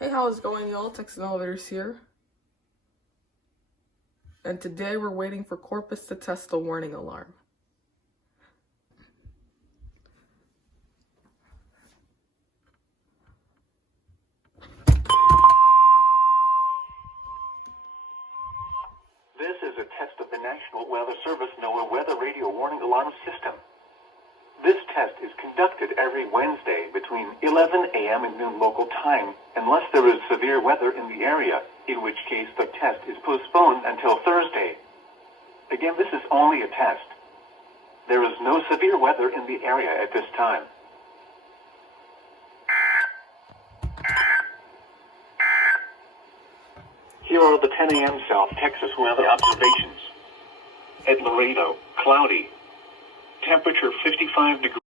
Hey, how's it going, y'all? Texas Elevators here. And today we're waiting for Corpus to test the warning alarm. This is a test of the National Weather Service NOAA Weather Radio Warning Alarm System. This test is conducted every Wednesday between 11 a.m. and noon local time, unless there is severe weather in the area, in which case the test is postponed until Thursday. Again, this is only a test. There is no severe weather in the area at this time. Here are the 10 a.m. South Texas weather observations. At Laredo, cloudy. Temperature 55 degrees.